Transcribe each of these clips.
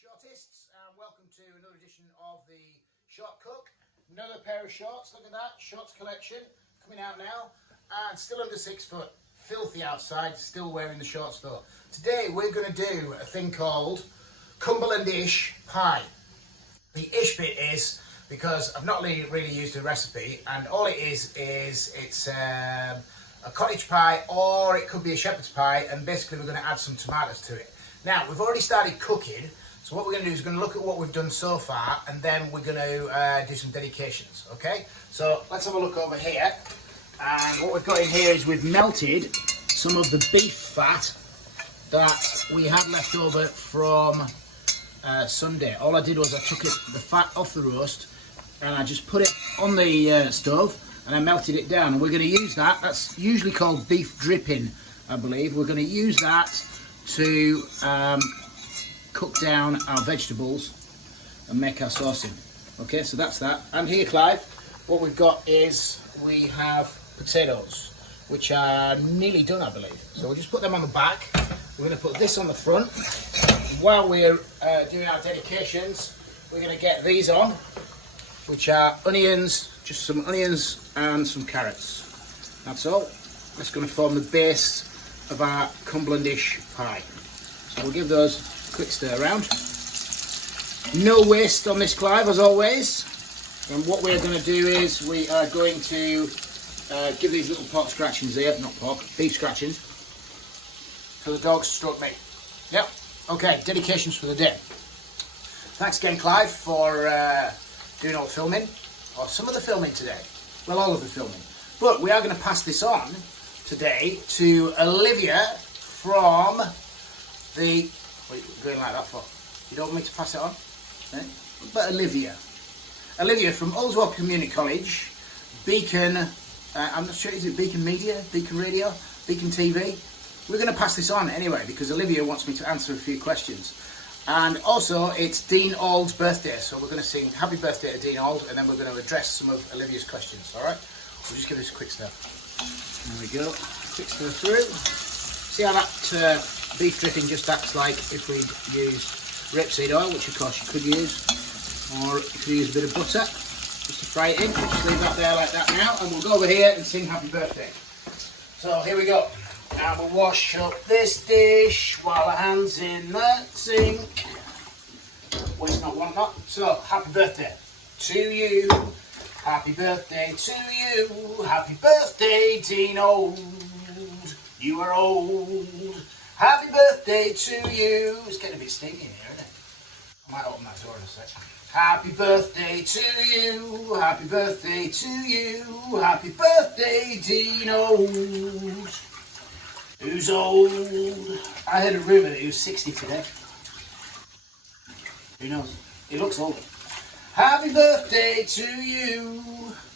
shortists, and welcome to another edition of the Short Cook. Another pair of shorts, look at that, shorts collection coming out now, and still under 6 foot, filthy outside, still wearing the shorts though. Today we're going to do a thing called Cumberlandish Pie. The ish bit is because I've not really used the recipe, and all it is it's a cottage pie, or it could be a shepherd's pie, and basically we're going to add some tomatoes to it. Now, we've already started cooking, so what we're going to do is we're going to look at what we've done so far, and then we're going to do some dedications, okay? So let's have a look over here, and what we've got in here is we've melted some of the beef fat that we had left over from Sunday. All I did was I took the fat off the roast, and I just put it on the stove, and I melted it down, and we're going to use that. That's usually called beef dripping, I believe. We're going to use that to cook down our vegetables and make our sauce in. Okay, so that's that. And here, Clive, what we've got is we have potatoes, which are nearly done, I believe. So we'll just put them on the back. We're going to put this on the front. While we're doing our dedications, we're going to get these on, which are onions, just some onions and some carrots. That's all. That's going to form the base of our Cumberlandish pie. So we'll give those a quick stir around. No waste on this, Clive, as always. And what we're going to do is we are going to give these little pork scratchings here, not pork, beef scratchings, for the dogs stroke me. Yep. Okay, dedications for the day. Thanks again, Clive, for doing all the filming, or some of the filming today. Well, all of the filming. But we are going to pass this on today to Olivia from the... What are you going like that for? You don't want me to pass it on? Eh? But Olivia from Ullswell Community College, Beacon, I'm not sure, is it Beacon Media, Beacon Radio, Beacon TV? We're going to pass this on anyway, because Olivia wants me to answer a few questions. And also, it's Dean Ald's birthday, so we're going to sing happy birthday to Dean Ald, and then we're going to address some of Olivia's questions, alright? We'll just give this a quick stir. There we go, quick stir through. See how that beef dripping just acts like if we'd used rapeseed oil, which of course you could use, or you could use a bit of butter, just to fry it in. We'll just leave that there like that now, and we'll go over here and sing happy birthday. So here we go. Now we'll wash up this dish while our hands in the sink. Waste not, want not. So, happy birthday to you. Happy birthday to you. Happy birthday, Dean Old. You are old. Happy birthday to you. It's getting a bit stinky in here, isn't it? I might open that door in a second. Happy birthday to you. Happy birthday to you. Happy birthday, Dean Old. Who's old? I heard a rumour that he was 60 today. Who knows? He looks older. Happy birthday to you.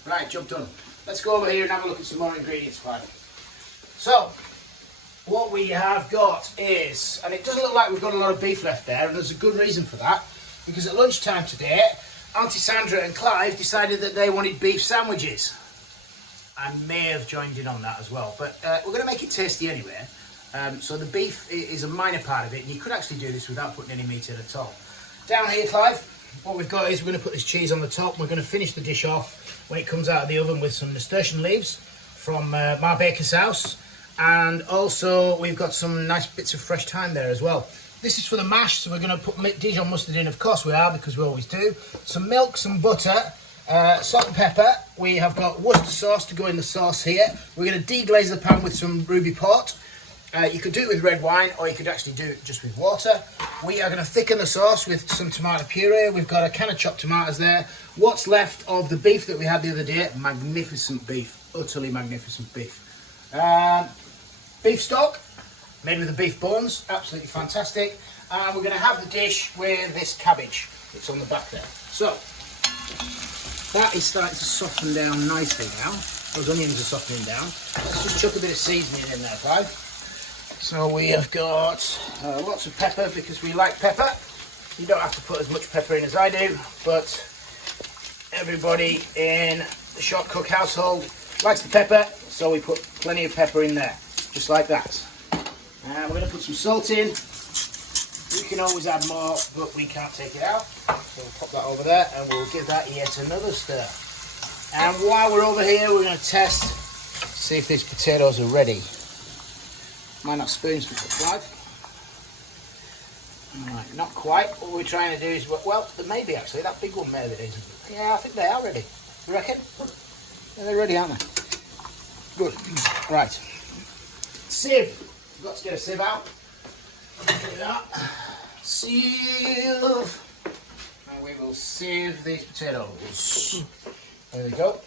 Right, job done. Let's go over here and have a look at some more ingredients, Clive. So, what we have got is, and it doesn't look like we've got a lot of beef left there, and there's a good reason for that, because at lunchtime today, Auntie Sandra and Clive decided that they wanted beef sandwiches. I may have joined in on that as well, but we're going to make it tasty anyway. So the beef is a minor part of it, and you could actually do this without putting any meat in at all. Down here, Clive, what we've got is we're going to put this cheese on the top, and we're going to finish the dish off when it comes out of the oven with some nasturtium leaves from my baker's house, and also we've got some nice bits of fresh thyme there as well. This is for the mash, so we're going to put Dijon mustard in, of course we are, because we always do. Some milk, some butter, salt and pepper. We have got Worcester sauce to go in the sauce here. We're going to deglaze the pan with some ruby port. You could do it with red wine, or you could actually do it just with water. We are going to thicken the sauce with some tomato puree. We've got a can of chopped tomatoes there. What's left of the beef that we had the other day? Magnificent beef, utterly magnificent beef. Beef stock, made with the beef bones, absolutely fantastic. And we're going to have the dish with this cabbage that's on the back there. So, that is starting to soften down nicely now. Those onions are softening down. Let's just chuck a bit of seasoning in there, Clive. So we have got lots of pepper, because we like pepper. You don't have to put as much pepper in as I do, but everybody in the Short Cook household likes the pepper, so we put plenty of pepper in there, just like that. And we're going to put some salt in. We can always add more, but we can't take it out. So we'll pop that over there and we'll give that yet another stir. And while we're over here, we're going to test, see if these potatoes are ready. Might not spoons for Clive. Right, not quite. What we're trying to do is, well, there may be actually, that big one there that isn't. Yeah, I think they are ready. You reckon? Yeah, they're ready, aren't they? Good. Right. Sieve. We've got to get a sieve out. Do that. Sieve. And we will sieve these potatoes. There we go.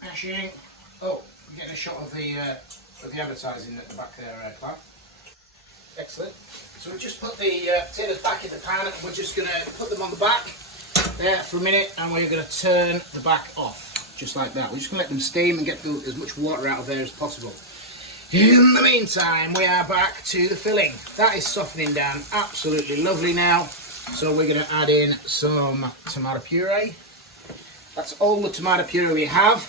Smashing. Oh, we're getting a shot of the advertising at the back there, Clive. Excellent. So we just put the potatoes back in the pan and we're just going to put them on the back there for a minute and we're going to turn the back off, just like that. We're just going to let them steam and get as much water out of there as possible. In the meantime, we are back to the filling. That is softening down absolutely lovely now. So we're going to add in some tomato puree. That's all the tomato puree we have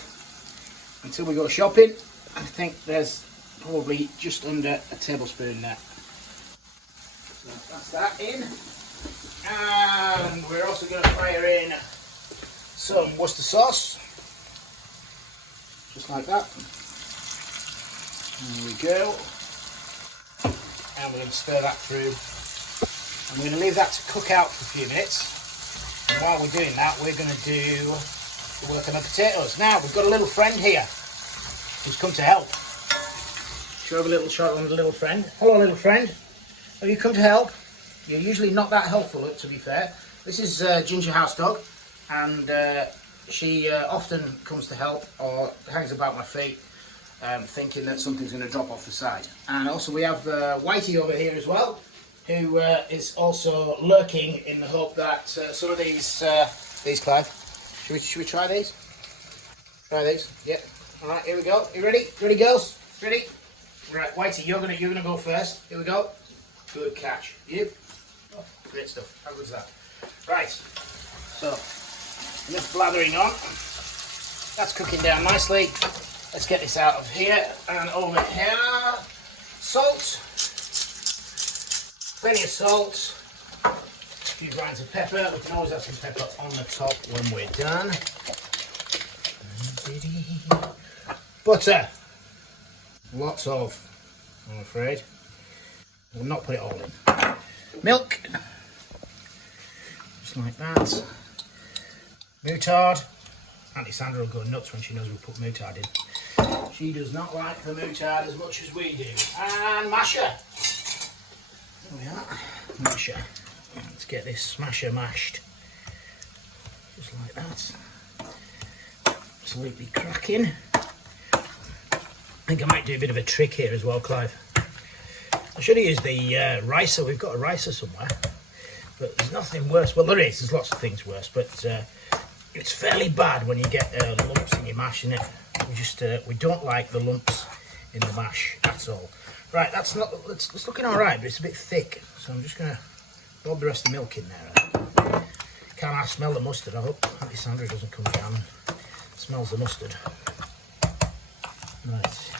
until we go shopping. I think there's probably just under a tablespoon there. So that's that in. And we're also going to fire in some Worcester sauce. Just like that. There we go. And we're going to stir that through. And we're going to leave that to cook out for a few minutes. And while we're doing that, we're going to do the work on the potatoes. Now, we've got a little friend here who's come to help. Should we have a little shot on the little friend? Hello, little friend. Have you come to help? You're usually not that helpful, to be fair. This is Ginger House Dog, and she often comes to help or hangs about my feet, thinking that something's going to drop off the side. And also we have Whitey over here as well, who is also lurking in the hope that some of these Clive. Should we try these? Try these? Yep. All right, here we go. You ready? Ready, girls? Ready? Right, Whitey, you're gonna go first. Here we go. Good catch. You? Oh, great stuff. How good's that? Right. So enough blathering on. That's cooking down nicely. Let's get this out of here and over here. Salt. Plenty of salt. A few grinds of pepper. We can always have some pepper on the top when we're done. Butter. Lots of, I'm afraid. We'll not put it all in. Milk. Just like that. Moutarde. Auntie Sandra will go nuts when she knows we put moutarde in. She does not like the moutarde as much as we do. And masher. There we are. Masher. Let's get this smasher mashed. Just like that. Absolutely cracking. I think I might do a bit of a trick here as well, Clive. I should have used the ricer. We've got a ricer somewhere. But there's nothing worse. Well, there is. There's lots of things worse. But it's fairly bad when you get lumps in your mash, isn't it? We don't like the lumps in the mash at all. Right, it's looking all right, but it's a bit thick. So I'm just going to lob the rest of the milk in there. Can't I smell the mustard? I hope Auntie Sandra doesn't come down and smells the mustard. Right.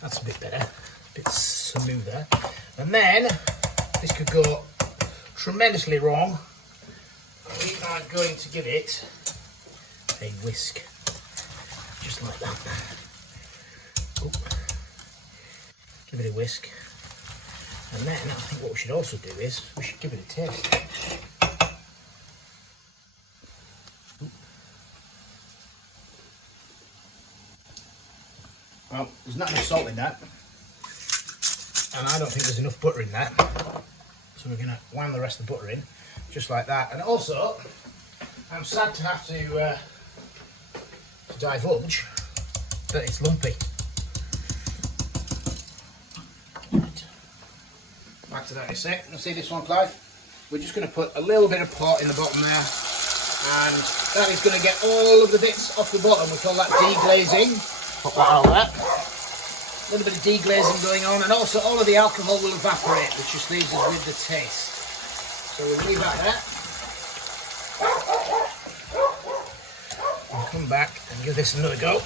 That's a bit better, a bit smoother. And then, this could go tremendously wrong. We are going to give it a whisk, just like that. Ooh. Give it a whisk. And then, I think what we should also do is, we should give it a taste. Well, there's not enough salt in that, and I don't think there's enough butter in that, so we're going to wham the rest of the butter in, just like that. And also, I'm sad to have to divulge that it's lumpy. Right. Back to that in a sec. You see this one, Clive? We're just going to put a little bit of port in the bottom there, and that is going to get all of the bits off the bottom. We call that deglazing. Pop that all there. A little bit of deglazing going on, and also all of the alcohol will evaporate, which just leaves us with the taste. So we'll leave that there. We'll come back and give this another go.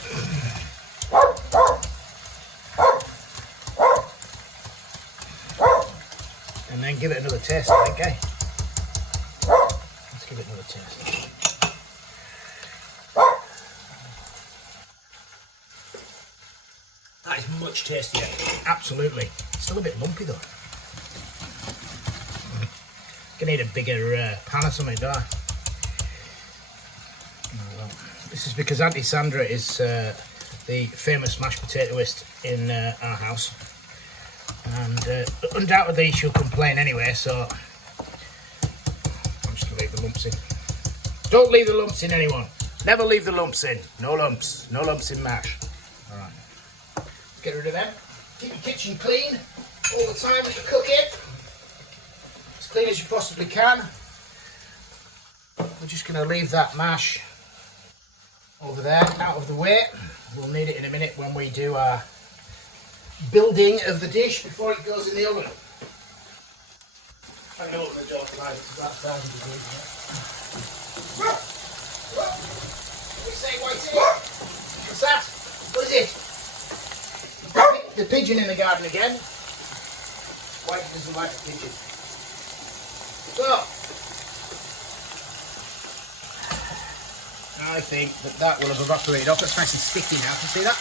and then give it another taste, I think, eh? Let's give it another taste. That is much tastier, absolutely. Still a bit lumpy though. Gonna need a bigger pan or something, don't I? Oh, well. This is because Auntie Sandra is the famous mashed potatoist in our house, and undoubtedly she'll complain anyway, so I'm just gonna leave the lumps in. Don't leave the lumps in, anyone. Never leave the lumps in. No lumps in mash. All right. Get rid of them. Keep your kitchen clean all the time that you cook it. As clean as you possibly can. We're just going to leave that mash over there, out of the way. We'll need it in a minute when we do our building of the dish before it goes in the oven. I'm going to open the door tonight. It's about 1,000 degrees here. What do we say, Whitey? What's that? What is it? The pigeon in the garden again. White doesn't like a pigeon. So, I think that will have evaporated off. That's nice and sticky now. Can you see that?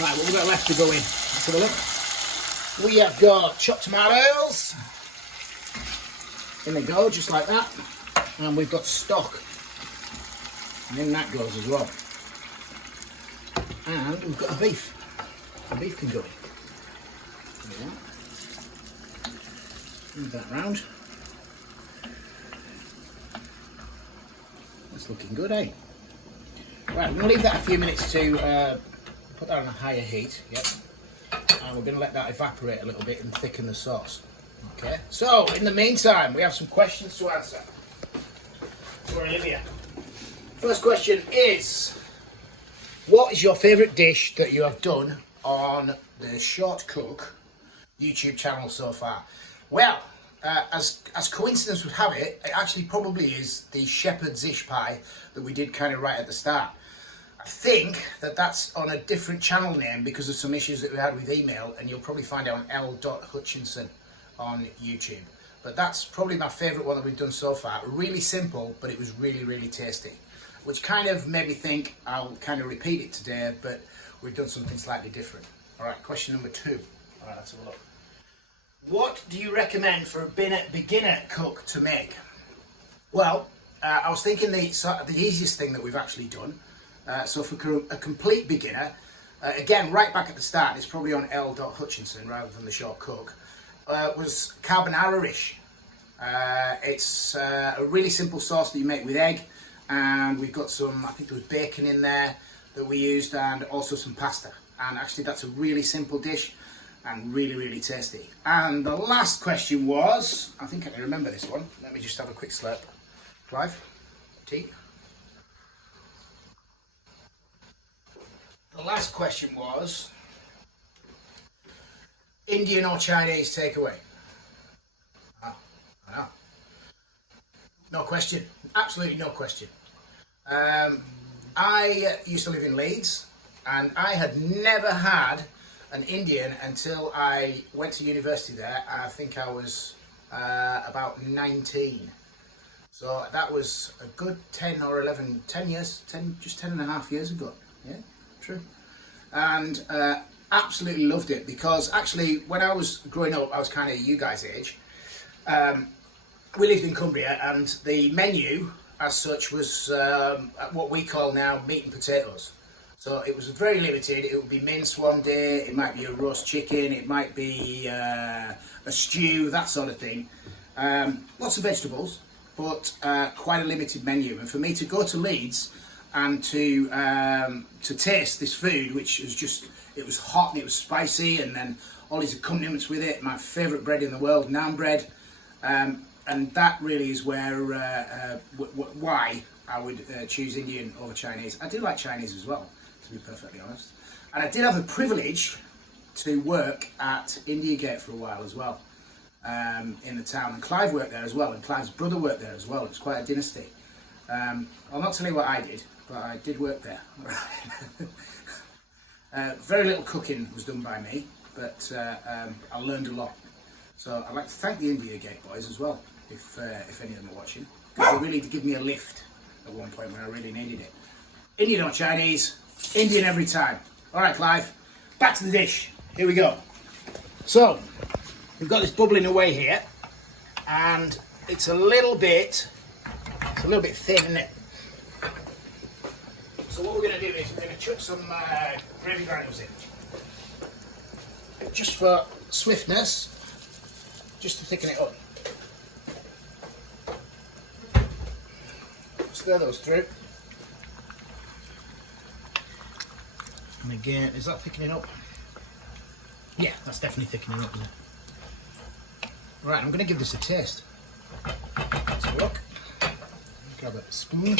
Right, what we've got left to go in. Let's have a look. We have got chopped tomatoes. In they go, just like that. And we've got stock. And in that goes as well. And we've got a beef. The beef can go in. There we are. Move that round. That's looking good, eh? Right, we're going to leave that a few minutes to put that on a higher heat. Yep. And we're going to let that evaporate a little bit and thicken the sauce. Okay. So, in the meantime, we have some questions to answer for Olivia. First question is, what is your favourite dish that you have done on the Short Cook YouTube channel so far? Well, as coincidence would have it, it actually probably is the Shepherdsish pie that we did kind of right at the start. I think that that's on a different channel name because of some issues that we had with email, and you'll probably find it on l.hutchinson on YouTube. But that's probably my favourite one that we've done so far. Really simple, but it was really, really tasty, which kind of made me think I'll kind of repeat it today, but we've done something slightly different. All right, question number 2. All right, let's have a look. What do you recommend for a beginner cook to make? Well, I was thinking the easiest thing that we've actually done. So for a complete beginner, again, right back at the start, it's probably on l.hutchinson rather than the Short Cook, was carbonara-ish. It's a really simple sauce that you make with egg, and we've got some, I think there was bacon in there that we used, and also some pasta. And actually that's a really simple dish and really, really tasty. And the last question was, I think I can remember this one. Let me just have a quick slurp. Clive, tea. The last question was, Indian or Chinese takeaway? I know. No question. Absolutely no question. I used to live in Leeds, and I had never had an Indian until I went to university there. I think I was about 19. So that was a good 10 or 11, 10 years, just 10 and a half years ago. Yeah, true. And absolutely loved it, because actually when I was growing up, I was kind of you guys' age. We lived in Cumbria, and the menu as such was what we call now meat and potatoes. So it was very limited. It would be mince one day, it might be a roast chicken, it might be a stew, that sort of thing. Lots of vegetables, but quite a limited menu. And for me to go to Leeds and to taste this food, which was just, it was hot and it was spicy, and then all these accompaniments with it, my favourite bread in the world, naan bread, and that really is where why I would choose Indian over Chinese. I do like Chinese as well, to be perfectly honest. And I did have the privilege to work at India Gate for a while as well, in the town. And Clive worked there as well, and Clive's brother worked there as well. It's quite a dynasty. I'll not tell you what I did, but I did work there. Very little cooking was done by me, but I learned a lot. So I'd like to thank the India Gate boys as well, if any of them are watching. Because they really did give me a lift at one point when I really needed it. Indian or Chinese, Indian every time. Alright Clive, back to the dish. Here we go. So, we've got this bubbling away here, and it's a little bit thin, isn't it? So what we're going to do is we're going to chuck some gravy granules in. Just for swiftness, just to thicken it up. Stir those through. And again, is that thickening up? Yeah, that's definitely thickening up, isn't it? Right, I'm going to give this a taste. Let's have a look. Grab a spoon.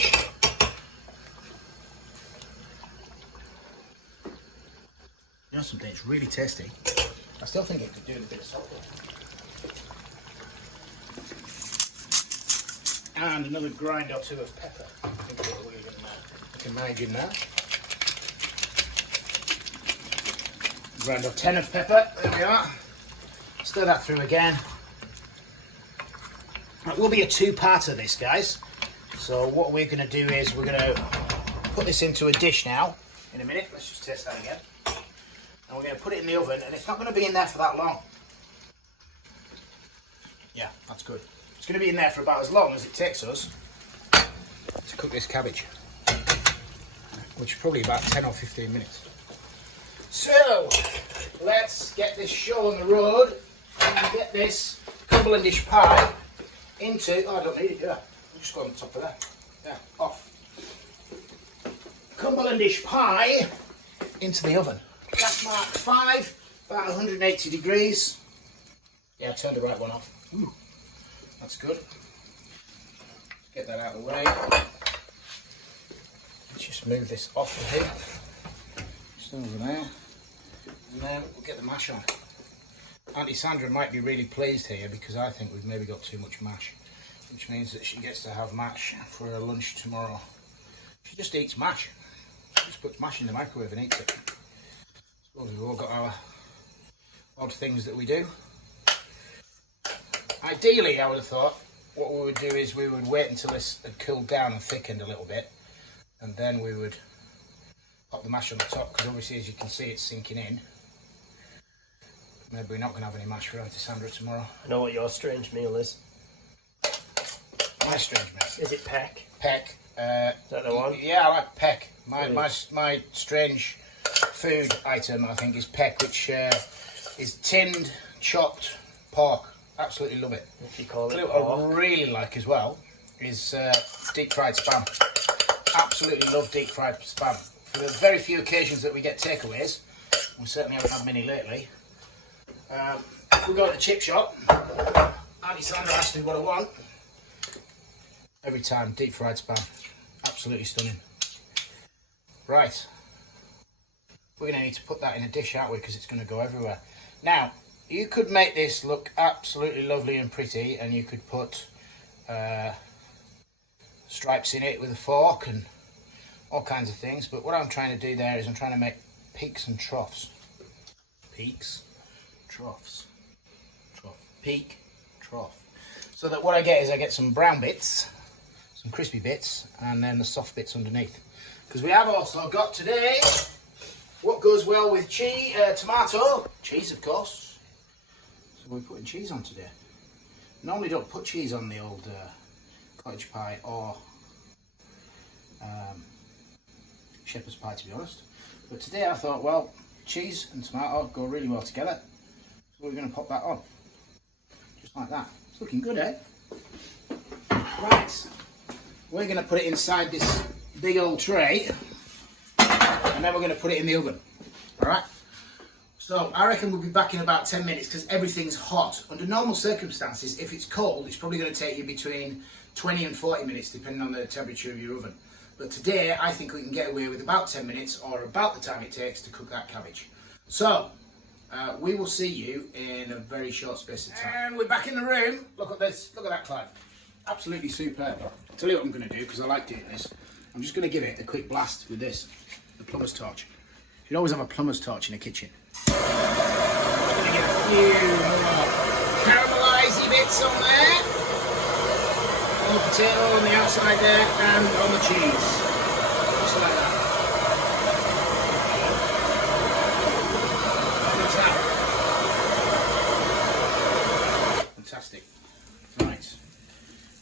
You know something, it's really tasty. I still think it could do with a bit of salt. And another grind or two of pepper. I think we're going to manage in now. Grind or 10 of pepper, there we are. Stir that through again. It will be a two-parter this, guys. So what we're going to do is we're going to put this into a dish now. In a minute, let's just test that again. And we're going to put it in the oven, and it's not going to be in there for that long. Yeah, that's good. It's going to be in there for about as long as it takes us to cook this cabbage, which is probably about 10 or 15 minutes. So, let's get this show on the road and get this Cumberlandish pie into... Oh, I don't need it, do I? I'll just go on the top of that. Yeah, off. Cumberlandish pie into the oven. Gas mark 5, about 180 degrees. Yeah, I turned the right one off. Ooh, that's good. Let's get that out of the way. Let's just move this off of here. Just over there. And then we'll get the mash on. Auntie Sandra might be really pleased here because I think we've maybe got too much mash, which means that she gets to have mash for her lunch tomorrow. She just eats mash. She just puts mash in the microwave and eats it. Well, we've all got our odd things that we do. Ideally, I would have thought what we would do is we would wait until this had cooled down and thickened a little bit, and then we would pop the mash on the top, because obviously, as you can see, it's sinking in. Maybe we're not going to have any mash for Auntie Sandra tomorrow. I know what your strange meal is. My strange meal? Is it peck? Peck. Is that the one? Yeah, I like peck. My strange food item, I think, is peck, which is tinned, chopped pork. Absolutely love it. If you call it pork. What I really like as well is deep fried spam. Absolutely love deep fried spam. For the very few occasions that we get takeaways, we certainly haven't had many lately. If we go to the chip shop, Auntie Sandra asks me what I want. Every time, deep fried spam. Absolutely stunning. Right. We're going to need to put that in a dish, aren't we? Because it's going to go everywhere. Now, you could make this look absolutely lovely and pretty, and you could put stripes in it with a fork and all kinds of things. But what I'm trying to do there is I'm trying to make peaks and troughs. Peaks, troughs. Trough. Peak, trough. So that what I get is I get some brown bits, some crispy bits, and then the soft bits underneath. Because we have also got today what goes well with cheese, tomato, cheese of course. So we're putting cheese on today. Normally don't put cheese on the old cottage pie or shepherd's pie, to be honest. But today I thought, well, cheese and tomato go really well together. So we're going to pop that on. Just like that. It's looking good, eh? Right. We're going to put it inside this big old tray. And then we're going to put it in the oven. Alright? So I reckon we'll be back in about 10 minutes because everything's hot. Under normal circumstances, if it's cold, it's probably going to take you between 20 and 40 minutes depending on the temperature of your oven. But today I think we can get away with about 10 minutes or about the time it takes to cook that cabbage. So we will see you in a very short space of time. And we're back in the room. Look at this. Look at that, Clive. Absolutely superb. I'll tell you what I'm going to do because I like doing this. I'm just going to give it a quick blast with this. The plumber's torch. You'd always have a plumber's torch in a kitchen. I'm going to give a few more bits on there. On the potato on the outside there and on the cheese. Just like that. What's that? Fantastic. Right.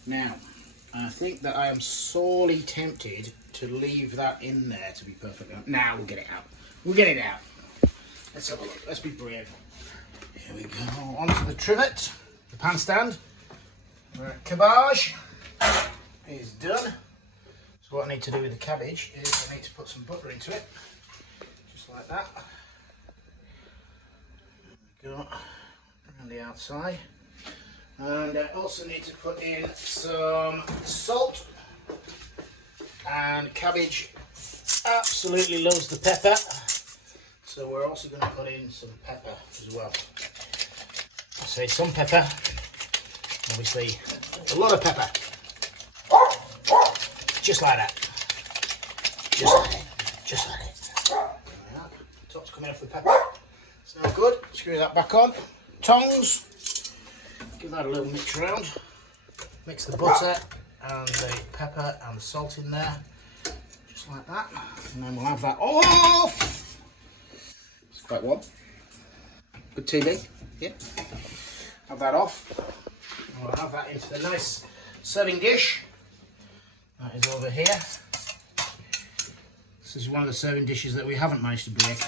Now, I think that I am sorely tempted to leave that in there, to be perfectly honest. Now we'll get it out. We'll get it out. Let's have a look. Let's be brave. Here we go. Onto the trivet, the pan stand. Cabbage is done. So what I need to do with the cabbage is I need to put some butter into it. Just like that. There we go. Around the outside. And I also need to put in some salt. And cabbage absolutely loves the pepper. So we're also going to put in some pepper as well. I say some pepper. Obviously, a lot of pepper. Just like that. Just like it. Just like it. Top's coming off the pepper. It's now good. Screw that back on. Tongs. Give that a little mix around. Mix the butter and the pepper and the salt in there. Just like that. And then we'll have that off. It's quite warm. Good TV. Yeah. Have that off. And we'll have that into the nice serving dish. That is over here. This is one of the serving dishes that we haven't managed to break.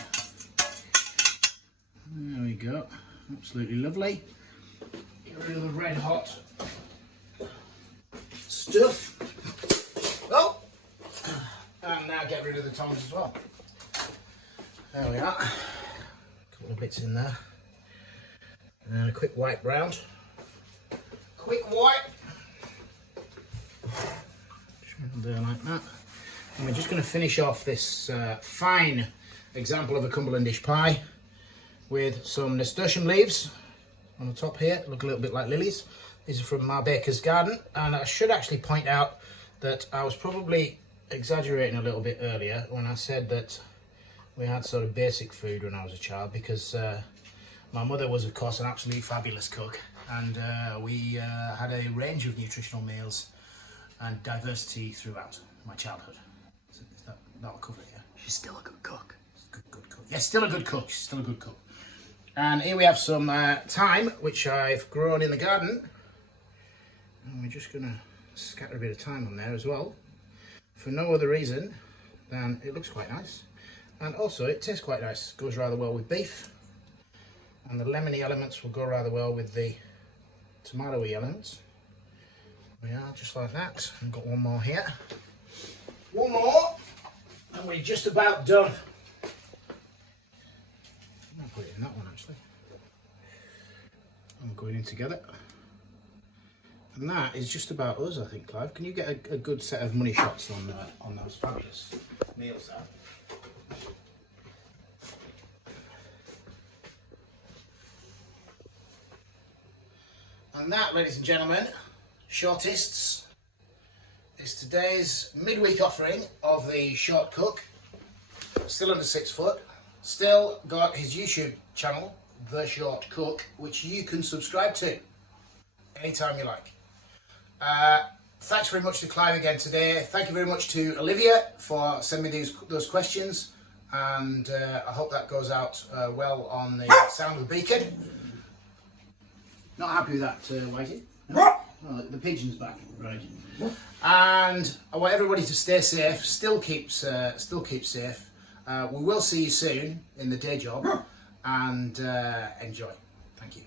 There we go. Absolutely lovely. Get rid of the red hot stuff. Oh! And now get rid of the tongs as well. There we are. A couple of bits in there. And then a quick wipe round. Quick wipe. There like that. And we're just going to finish off this fine example of a Cumberlandish pie with some nasturtium leaves on the top here. Look a little bit like lilies. These are from my baker's garden, and I should actually point out that I was probably exaggerating a little bit earlier when I said that we had sort of basic food when I was a child, because my mother was of course an absolutely fabulous cook, and we had a range of nutritional meals and diversity throughout my childhood. So that'll cover it, yeah? She's still a good cook. Good cook. Yes, still a good cook. She's still a good cook. And here we have some thyme, which I've grown in the garden. And we're just going to scatter a bit of thyme on there as well. For no other reason than it looks quite nice. And also it tastes quite nice. Goes rather well with beef. And the lemony elements will go rather well with the tomatoey elements. We are just like that. I've got one more here. One more, and we're just about done. I'll put it in that one actually. I'm going in together. And that is just about us, I think, Clive. Can you get a good set of money shots on those fabulous meals there? And that, ladies and gentlemen, shortists, is today's midweek offering of the short cook. Still under 6 foot. Still got his YouTube channel, The Short Cook, which you can subscribe to anytime you like. Thanks very much to Clive again today. Thank you very much to Olivia for sending me those questions, and I hope that goes out well on the sound of the beacon. Not happy with that, Whitey? No? Oh, the pigeon's back, right? And I want everybody to stay safe. Still keep safe. We will see you soon in the day job, and enjoy. Thank you.